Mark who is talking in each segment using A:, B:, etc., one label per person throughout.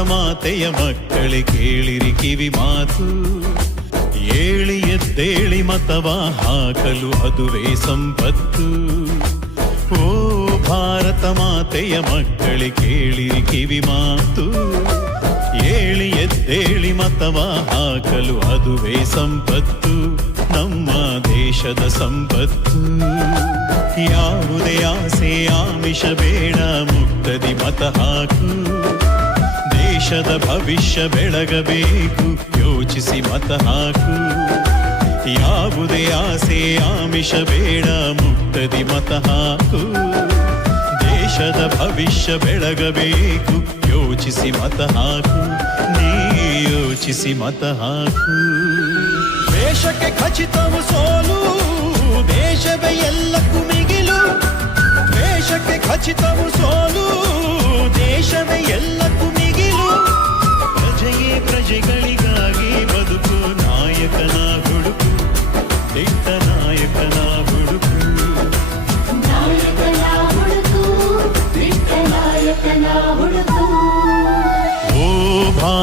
A: ಮಾತೆಯ ಮಕ್ಕಳೇ ಕೇಳಿರಿ ಕಿವಿ ಮಾತು. ಏಳಿ ಎದ್ದೇಳಿ ಮತವ ಹಾಕಲು ಅದುವೇ ಸಂಪತ್ತು. ಓ ಭಾರತ ಮಾತೆಯ ಮಕ್ಕಳೇ ಕೇಳಿರಿ ಕಿವಿ ಮಾತು. ಏಳಿ ಎದ್ದೇಳಿ ಮತವ ಹಾಕಲು ಅದುವೇ ಸಂಪತ್ತು. ನಮ್ಮ ದೇಶದ ಸಂಪತ್ತು. ಯಾವುದೇ ಆಸೆ, ಆಮಿಷ, ಬೇಡ, ಮುಕ್ತದಿ ಮತ ಹಾಕು. ದೇಶದ ಭವಿಷ್ಯ ಬೆಳಗಬೇಕು. ಯೋಚಿಸಿ ಮತ ಹಾಕು. ಯಾವುದೇ ಆಸೆ, ಆಮಿಷ ಬೇಡ, ಮುಕ್ತದಿ ಮತ ಹಾಕು. ದೇಶದ ಭವಿಷ್ಯ ಬೆಳಗಬೇಕು. ಯೋಚಿಸಿ ಮತ ಹಾಕು. ನೀ ಯೋಚಿಸಿ ಮತ ಹಾಕು. ದೇಶಕ್ಕೆ ಖಚಿತವು ಸೋಲು. ದೇಶವೇ ಎಲ್ಲಕ್ಕೂ ಮಿಗಿಲು. ದೇಶಕ್ಕೆ ಖಚಿತವು ಸೋಲು.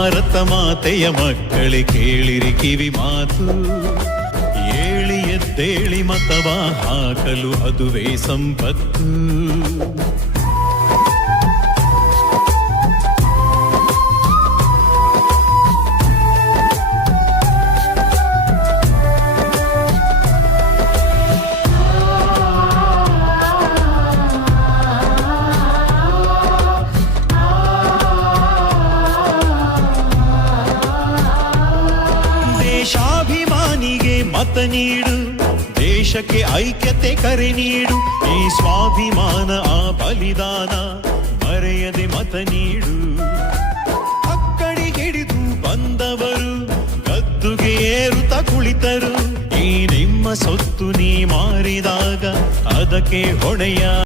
A: ಭಾರತ ಮಾತೆಯ ಮಕ್ಕಳೇ ಕೇಳಿರಿ ಕಿವಿ ಮಾತು. ಏಳಿ ಎದ್ದೇಳಿ ಮತವ ಹಾಕಲು ಅದುವೇ ಸಂಪತ್ತು. ಮತ ನೀಡು, ದೇಶಕ್ಕೆ ಐಕ್ಯತೆ ಕರೆ ನೀಡು, ಈ ಸ್ವಾಭಿಮಾನ, ಆ ಬಲಿದಾನ ಮರೆಯದೆ ಮತ ನೀಡು. ಹಿಡಿದು ಬಂದವರು, ಗದ್ದುಗೆ ಏರುತ್ತ ಕುಳಿತರು, ಈ ನಿಮ್ಮ ಸೊತ್ತು ನೀ ಮಾರಿದಾಗ ಅದಕ್ಕೆ ಹೊಣೆಯ